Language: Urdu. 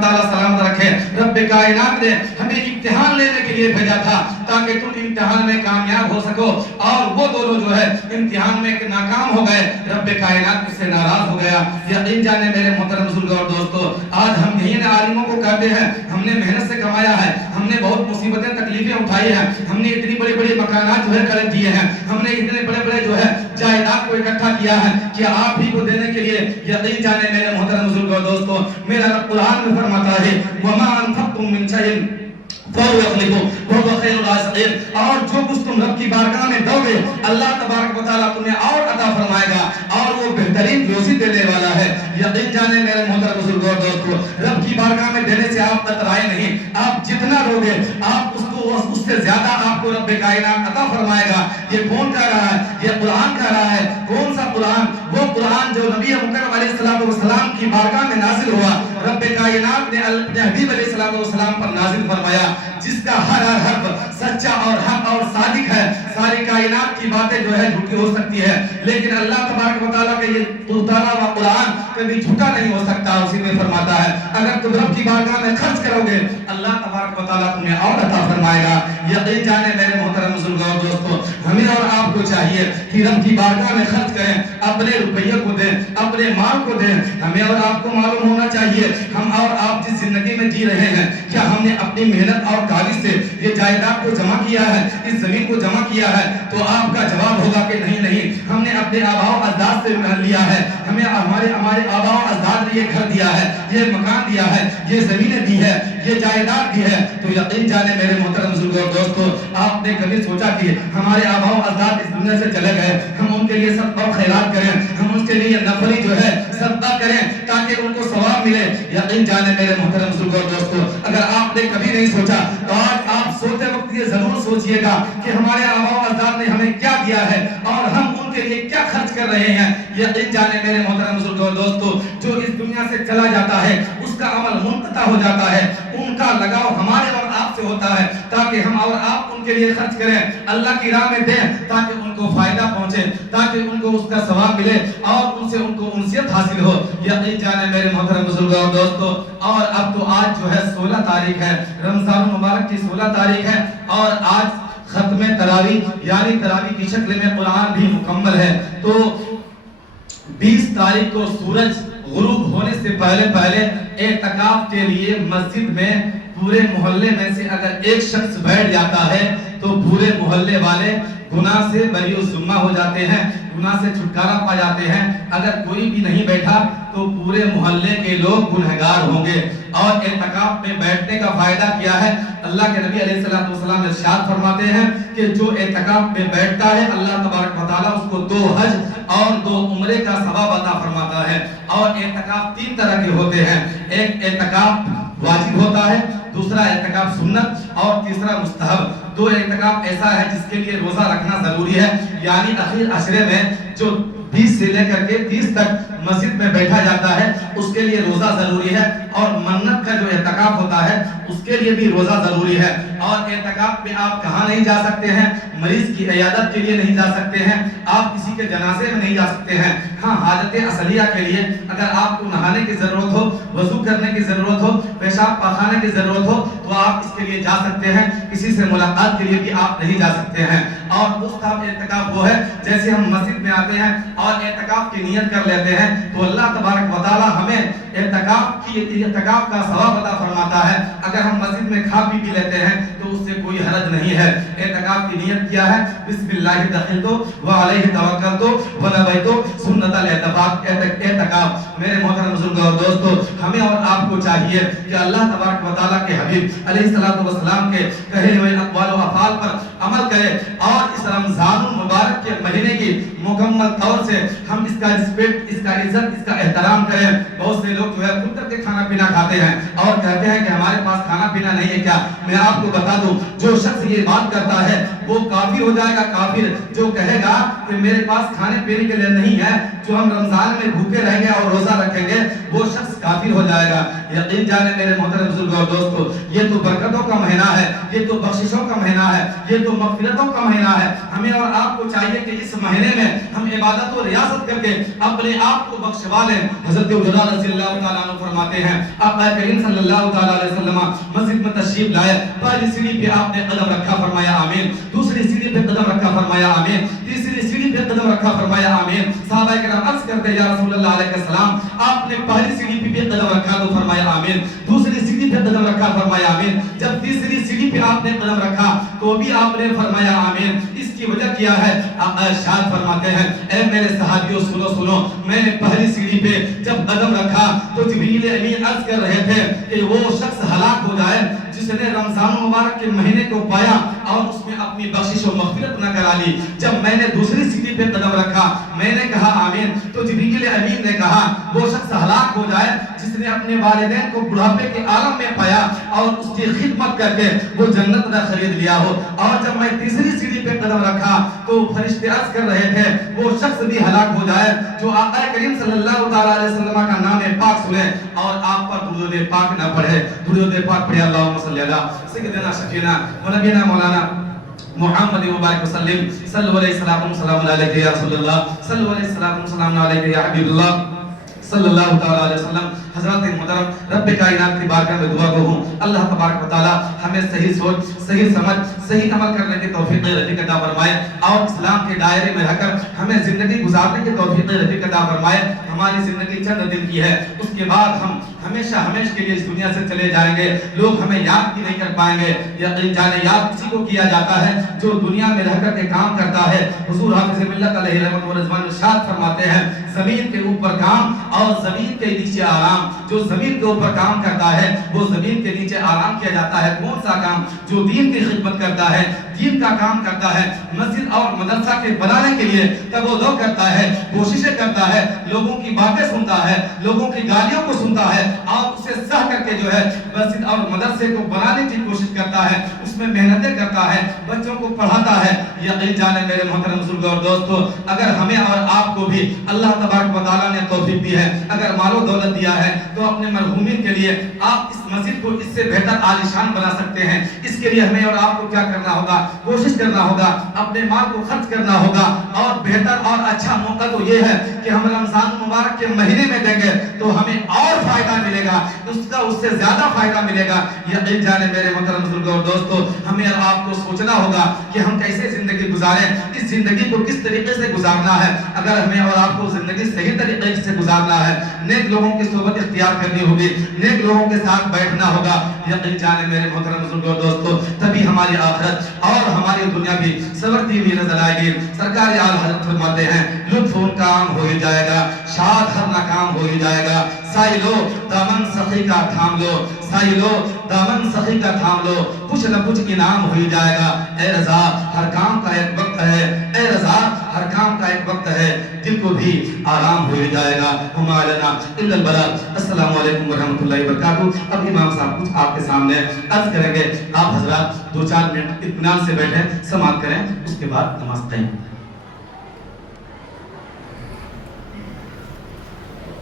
تعالیٰ سلامت رکھے. رب کائنات نے ہمیں امتحان لینے کے لیے بھیجا تھا تاکہ تم امتحان میں کامیاب ہو سکو, اور وہ دونوں جو ہے امتحان میں ناکام ہو گئے. رب کائنات اس سے ناراض ہو گیا. یقین جانے میرے محترم بزرگوں اور دوستو, آج ہم یہی عالموں کو کہتے ہیں ہم نے محنت سے کمایا ہے, ہم نے بہت مصیبتیں تکلیفیں اٹھائی ہیں, ہم نے اتنی بڑی بڑی مکانات جو ہے قرض دیے ہیں, ہم نے اتنے بڑے بڑے جو ہے جائیداد کو اکٹھا کیا ہے کہ آپ ہی کو دینے کے لیے. یقین جانے میرے محترم بزرگوں اور دوستو, میرا رب قرآن میں فرماتا ہے وَمَا أَنفَقْتُم مِّن شَيْءٍ فَهُوَ يُخْلِفُهُ وَهُوَ خَيْرُ الرَّازِقِينَ. اور جو کچھ تم رب کی بارگاہ میں دو گے اللہ تبارک و تعالیٰ تمہیں اور عطا فرمائے گا, اور وہ بہترین روزی دینے والا ہے. یقین جانے میرے محترم بزرگوں اور دوستو, رب کی بارگاہ میں دینے سے آپ کترائے نہیں. آپ جتنا دو گے آپ اس سے زیادہ آپ کو رب کائنات عطا فرمائے گا. یہ کون کہہ رہا ہے؟ یہ قرآن کہہ رہا ہے. کون سا قرآن؟ وہ قرآن جو نبی مکرم علیہ السلام کی بارگاہ میں نازل ہوا. رب کائنات نے اپنے حبیب علیہ السلام پر نازل فرمایا, جس کا ہر حرف سچا اور حق اور صادق ہے. ساری کائنات کی باتیں جو ہے جھوٹی ہو سکتی ہے, لیکن اللہ تبارک و تعالیٰ کا یہ اتارا ہوا قرآن کبھی جھوٹا نہیں ہو سکتا. اسی میں فرماتا ہے اگر تم رب کی بارگاہ میں خرچ کرو گے اللہ تبارک و تعالیٰ تمہیں اور عطا فرمائے گا. یقین جانے میرے محترم بزرگوں اور دوستوں, ہمیں اور آپ کو چاہیے کہ رب کی بارگاہ میں خرچ کریں, اپنے روپیے کو دیں, اپنے مال کو دیں. ہمیں اور آپ کو معلوم ہونا چاہیے ہم اور آپ جس زندگی میں جی رہے ہیں کیا ہم نے اپنی محنت اور کاوش سے یہ جائیداد کو جمع کیا ہے, اس زمین کو جمع کیا ہے؟ تو آپ کا جواب ہوگا کہ نہیں, ہم نے اپنے آباء و اجداد سے لیا ہے. ہمیں ہمارے آباء و اجداد نے یہ گھر دیا ہے, یہ مکان دیا ہے, یہ زمینیں دی ہے, یہ جائیداد دی ہے. تو یقین جانے میرے محترم بزرگوں اور دوستو, آپ نے کبھی سوچا کہ ہمارے آباء و اجداد اس دنیا سے چلے گئے, ہم ان کے لیے صدقہ و خیرات کریں, ہم ان کے لیے نفلی جو ہے صدقہ کریں تاکہ ان کو ثواب ملے؟ یقین جانے میرے محترم بزرگوں اور دوستو, اگر آپ نے کبھی نہیں سوچا تو آج آپ سوچتے وقت یہ ضرور سوچئے گا کہ ہمارے آباء و اجداد نے ہمیں کیا دیا ہے اور ہم ان کے لیے کیا خرچ کر رہے ہیں. یقین جانے میرے محترم بزرگوں اور دوستو, جو اس دنیا سے چلا جاتا ہے اس کا عمل منقطع ہو جاتا ہے, ان کا لگاؤ ہمارے اور آپ سے ہوتا ہے تاکہ ہم اور آپ ان کے لیے خرچ کریں, اللہ کی راہ میں دیں تاکہ ان کو فائدہ پہنچے, تاکہ ان کو اس کا ثواب ملے اور ان سے ان کو انسیت حاصل ہو. یقین جانے میرے محترم بزرگوں اور دوستو, اور اب تو آج جو ہے 16 تاریخ ہے, رمضان المبارک کی 16 تاریخ ہے, اور آج ختم تراویح یعنی تراویح کی شکل میں قرآن بھی مکمل ہے. تو 20 تاریخ کو سورج غروب ہونے سے پہلے اعتکاف کے لیے مسجد میں پورے محلے میں سے اگر ایک شخص بیٹھ جاتا ہے تو پورے محلے والے گناہ سے بری الذمہ ہو جاتے ہیں, گناہ سے چھٹکارا پا جاتے ہیں. اگر کوئی بھی نہیں بیٹھا تو پورے محلے کے لوگ گنہگار ہوں گے. اور اعتکاف میں بیٹھنے کا فائدہ کیا ہے؟ اللہ کے نبی علیہ السلام ارشاد فرماتے ہیں کہ جو اعتکاف میں بیٹھتا ہے اللہ تبارک و تعالیٰ اس کو 2 حج اور 2 عمرے کا ثواب عطا فرماتا ہے. اور اعتکاف 3 طرح کے ہوتے ہیں, ایک اعتکاف واجب ہوتا ہے, دوسرا اعتکاف سنت اور تیسرا مستحب. 2 اعتکاف ایسا ہے جس کے لیے روزہ رکھنا ضروری ہے, یعنی اخیر عشرے میں جو 20 سے لے کر کے 30 تک مسجد میں بیٹھا جاتا ہے اس کے لیے روزہ ضروری ہے, اور منت کا جو اعتکاف ہوتا ہے اس کے لیے بھی روزہ ضروری ہے. اور اعتکاف میں آپ کہاں نہیں جا سکتے ہیں؟ مریض کی عیادت کے لیے نہیں جا سکتے ہیں, آپ کسی کے جنازے میں نہیں جا سکتے ہیں. ہاں حاجت اصلیہ کے لیے اگر آپ کو نہانے کی ضرورت ہو, وضو کرنے کی ضرورت ہو, پیشاب پاخانے کی ضرورت ہو تو آپ اس کے لیے جا سکتے ہیں. کسی سے ملاقات کے لیے بھی آپ نہیں جا سکتے ہیں. اور مستحب اعتکاف وہ ہے جیسے ہم مسجد میں آتے ہیں اور اعتکاف کی نیت کر لیتے ہیں تو اللہ تبارک و تعالی ہمیں اعتکاف کا ثواب عطا فرماتا ہے. اگر ہم مسجد میں کھا پی لیتے ہیں تو اس سے کوئی حرج نہیں ہے. اعتکاف کی نیت کیا ہے؟ بسم اللہ دخلتو وعلیہ توکلتو ونویتو سنت الاعتکاف. میرے محترم بزرگوں اور دوستو, ہمیں اور آپ کو چاہیے کہ اللہ تبارک و تعالیٰ کے حبیب علیہ السلام کے کہے ہوئے اقوال و افعال پر عمل کرے, اور اس رمضان المبارک کے مہینے کی مکمل طور سے ہم اس کا رسپیکٹ, اس کا عزت, اس کا احترام کریں. بہت سے لوگ جو ہے خود کر کے کھانا پینا کھاتے ہیں اور کہتے ہیں کہ ہمارے پاس کھانا پینا نہیں ہے. کیا میں آپ کو بتا دوں, جو شخص یہ بات کرتا ہے وہ کافر ہو جائے گا. کافر جو کہے گا کہ میرے پاس کھانے پینے کے لیے نہیں ہے جو ہم رمضان میں بھوکے رہیں گے اور روزہ رکھیں گے وہ شخص کافر ہو جائے گا۔ یقین جانے میرے محترم بزرگوں اور دوستو، یہ تو برکتوں کا مہینہ ہے، یہ تو بخششوں کا مہینہ ہے، یہ تو مغفرتوں کا مہینہ ہے۔ ہمیں اور آپ کو چاہیے کہ اس مہینے میں ہم عبادت و ریاضت کر کے اپنے آپ کو بخشوا لیں۔ حضرت عبداللہ رضی اللہ تعالیٰ عنہ فرماتے ہیں آقا کریم صلی اللہ تعالیٰ علیہ وسلم مسجد میں تشریف لائے، پہلی سیڑھی پہ آپ نے قدم رکھا، فرمایا آمین، دوسری سیڑھی پہ قدم رکھا، فرمایا آمین، تیسری سیڑھی پہ قدم رکھا، فرمایا آمین۔ صحابہ کرام عرض کرتے یا رسول اللہ علیہ السلام آپ نے پہلی سیڑھی پہ بھی قدم رکھا تو فرمایا آمین، دوسری سیڑھی پہ قدم رکھا، فرمایا آمین، جب تیسری سیڑھی پہ آپ نے قدم رکھا تو بھی آپ نے فرمایا آمین۔ اس کی وجہ کیا ہے؟ ارشاد فرماتے ہیں اے میرے صحابیوں سنو، میں نے پہلی سیڑھی پہ جب قدم رکھا تو جبریل امین عرض کر رہے تھے کہ وہ شخص ہلاک ہو جائے جس نے رمضان مبارک کے مہینے کو پایا اور اس میں اپنی بخشش و مغفرت نہ کرا لی۔ جب میں نے دوسری سیڑھی پہ قدم رکھا میں نے کہا آمین تو جبریل امین نے کہا وہ شخص ہلاک ہو جائے جس نے اپنے والدین کو بڑھاپے کے عالم میں پایا اور اس کی خدمت کر کے وہ جنت نہ خرید لیا ہو۔ اور جب میں تیسری سیڑھی پہ قدم رکھا تو فرشتے عرض کر رہے تھے وہ شخص بھی ہلاک ہو جائے جو آقا کریم صلی اللہ تعالیٰ علیہ وسلم کا نام پاک سنے اور آپ پر درود پاک نہ پڑھے۔ درود پاک پڑھے اللہم صلی اللہ سیدنا شفینا و نبینا مولانا محمد مبارک وسلم صلو علیہ السلام علیہ یا رسول اللہ، صلو علیہ السلام علیہ یا حبیب اللہ صلی اللہ تعالیٰ علیہ وسلم۔ حضرات محترم، رب کائنات کی بارگاہ میں دعا گو ہوں اللہ تبارک و تعالیٰ ہمیں صحیح سوچ، صحیح سمجھ، صحیح عمل کرنے کی توفیق رفیق عطا فرمائے اور اسلام کے دائرے میں رہ کر ہمیں زندگی گزارنے کی توفیق رفیق عطا فرمائے۔ ہماری زندگی چند دن کی ہے، اس کے بعد ہم ہمیشہ کے لیے اس دنیا سے چلے جائیں گے، لوگ ہمیں یاد بھی نہیں کر پائیں گے۔ یقین جانے یاد کسی کو کیا جاتا ہے جو دنیا میں رہ کر کے کام کرتا ہے۔ حضور حافظ ملت علیہ رحمت و رضوان ارشاد فرماتے ہیں زمین کے اوپر کام اور زمین کے نیچے آرام۔ جو زمین کے اوپر کام کرتا ہے وہ زمین کے نیچے آرام کیا جاتا ہے۔ کون سا کام؟ جو دین کی خدمت کرتا ہے، دین کا کام کرتا ہے، مسجد اور مدرسہ کے بنانے کے لیے تب وہ لوگ کرتا ہے، کوششیں کرتا ہے، لوگوں کی باتیں سنتا ہے، لوگوں کی گالیوں کو سنتا ہے اور اسے سہ کر کے جو ہے مسجد اور مدرسے کو بنانے کی کوشش کرتا ہے، اس میں محنتیں کرتا ہے، بچوں کو پڑھاتا ہے۔ یقین جانے میرے محترم بزرگوں اور دوستو، اگر ہمیں اور آپ کو بھی اللہ تبارک و تعالیٰ نے توفیق دی ہے، اگر مال و دولت دیا ہے تو اپنے مرحومین کے لیے آپ اس مسجد کو اس سے بہتر عالیشان بنا سکتے ہیں۔ اس کے لیے ہمیں اور آپ کو کیا کرنا ہوگا؟ کوشش کرنا ہوگا، اپنے مال کو خرچ کرنا ہوگا اور بہتر اور اچھا موقع تو یہ ہے کہ ہم رمضان مبارک کے مہینے میں دیں گے تو ہمیں اور فائدہ ملے گا، اس سے زیادہ فائدہ ملے گا۔ یقین جانے میرے محترم بزرگوں اور دوستو، ہمیں اور آپ کو سوچنا ہوگا کہ ہم کیسے زندگی گزاریں، اس زندگی کو کس طریقے سے گزارنا ہے۔ اگر ہمیں اور آپ کو زندگی صحیح طریقے سے گزارنا ہے، نیک لوگوں کی صحبت اختیار کرنی ہوگی، نیک لوگوں کے ساتھ بیٹھنا ہوگا۔ یقین جانے میرے محترم بزرگوں اور دوستو، تبھی ہماری آخرت اور ہماری دنیا بھی سنورتی ہوئی نظر آئے گی۔ سرکار اعلیٰ حضرت فرماتے ہیں لطف ان کا عام ہو ہی جائے گا، شاد ہر ناکام ہو ہی جائے گا۔ سائلو دامن سخی کا تھام لو، سائلو دامن سخی کا تھام لو، کچھ نہ کچھ انعام ہو ہی جائے گا۔ اے رضا ہر کام کا ایک وقت ہے، اے رضا ہر کام کا ایک وقت ہے، دل کو بھی آرام ہو ہی جائے گا۔ وما لنا الا البلاغ۔ السلام علیکم ورحمۃ اللہ وبرکاتہ۔ اب امام صاحب کچھ آپ کے سامنے عرض کریں گے، آپ حضرات 2-4 منٹ اطمینان سے بیٹھیں، سماعت کریں، اس کے بعد نماز قائم۔